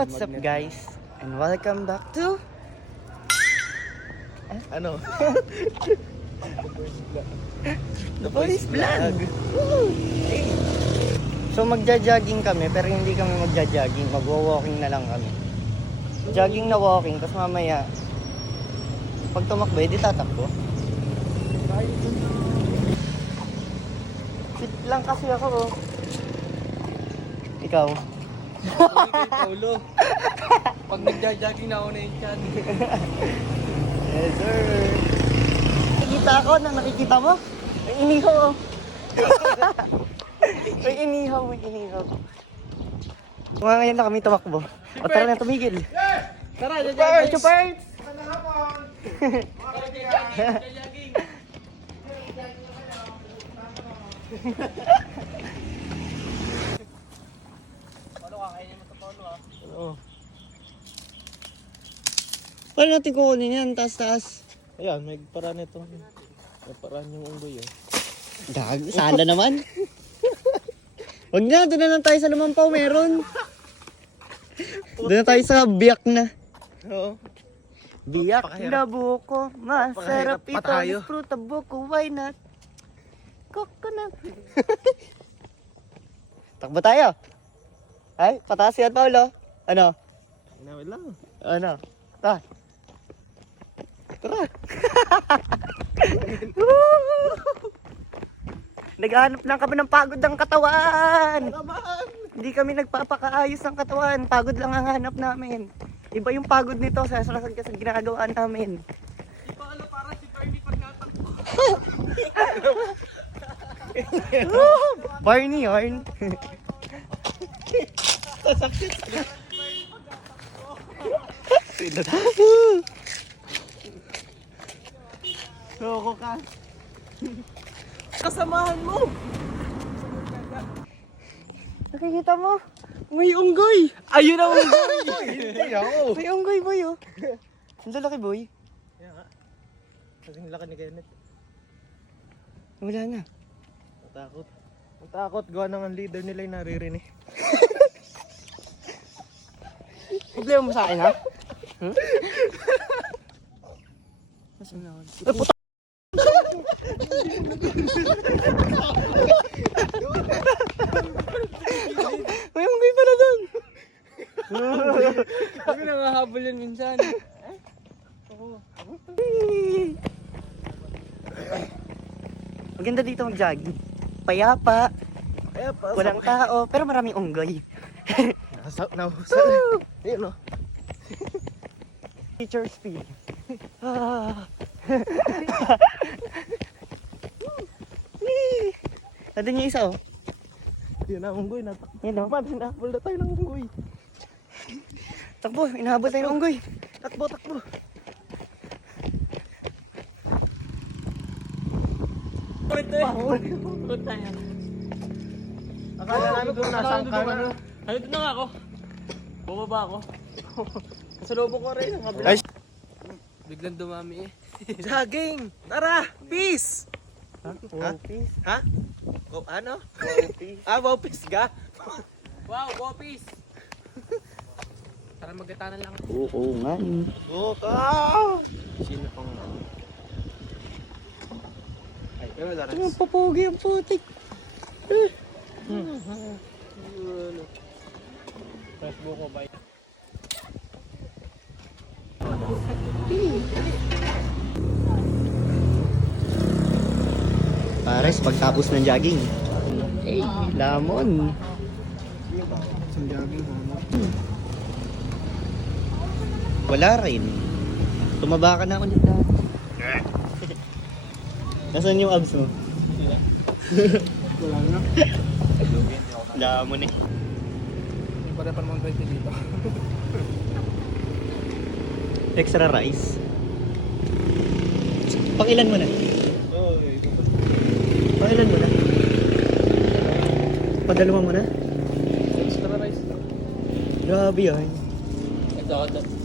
what's up guys? And welcome back to... Ano? The Boys Vlog! Hey. So magja-jogging kami, pero hindi kami magja-jogging. Magwa-walking na lang kami. Jogging na walking, tapos mamaya pag tumakbo, di tatakbo. Fit lang kasi ako oh. Ikaw? Paulo. Pag nagja-jogging na ako na yung chan. Yes sir. Nakikita ako na nakikita mo? May inihaw oh. May inihaw. Mga ngayon na kami tumakbo. O tara na tumigil. Tara, Chuparts! Chuparts! Oo. Paano natin kukunin yan? Taas-taas. Ayan, may paraan ito. May paraan yung unggoy. Gag, sana naman. Wag na, doon na lang tayo sa Lumampaw, meron. Doon na tayo sa biyak na. Oo. Biyak Napakahirap. na buko, masarap Napakahirap pa ito. tayo. Fruta buko, why not? Coconut. Takbo tayo. Ay, pataas yan, Paulo. Ano? Inawin lang. Ano? Tara. Tara. Naghahanap lang kami ng pagod ng katawan. Naman! Hindi kami nagpapakaayos ng katawan. Pagod lang ang hanap namin. Iba yung pagod nito sa ginagawa namin. Di ba ano, parang si Barney pag natakbo? Barney yarn. Loko ka. Kasamahan mo! Nakikita mo? May unggoy. Ayun ang unggoy! Hindi ako. May unggoy boy oh. Ang lalaki boy. Kaya nga. Kasing laki ni Kenneth. Wala na. Natakot. Natakot. Gawa nang ang leader nila yung naririnig. Problema mo sa akin ha? Hmm? Mas na. May unggoy pala doon. Kami nangahabol yan minsan. Maganda dito mag-jogging. Payapa, Kaya pa. walang tao, pero maraming unggoy. Nahusal. Ayun o. Teacher speed. Ah. Nandun yung isa oh. Yun ang unggoy. Natakbo. Yan oh. Man, hinahabol na tayo ng unggoy. Takbo, inahabol tayo ng unggoy. Takbo, takbo. Pagod tayo. Akala namin kung nasaan ka na. Ano na nga ako? Bumaba ako. Kasalubong ko rin ang kabila. Ay. Biglang dumami eh. Jogging! Tara! Peace! Ha? Peace. Ha? Oh, ano? Peace. Wow, peace ka? Wow, Bopis! Tara magkatanan lang. Oo nga. Oo ka! Sino pang... Ay, pero wala Ang papogi ang putik. Facebook ko ba? Pares, pagtapos ng jogging. Hey, lamon. Isang jogging mo. Wala rin. Tumaba ka na ulit dati. Nasaan yung abs mo? Wala na. Lamon eh. Hindi pa rin pa naman 20 dito. Extra rice. Pangilan mo na? Oo, Pangilan mo na? Padalawa mo na? extra rice. Grabe yan. Ito.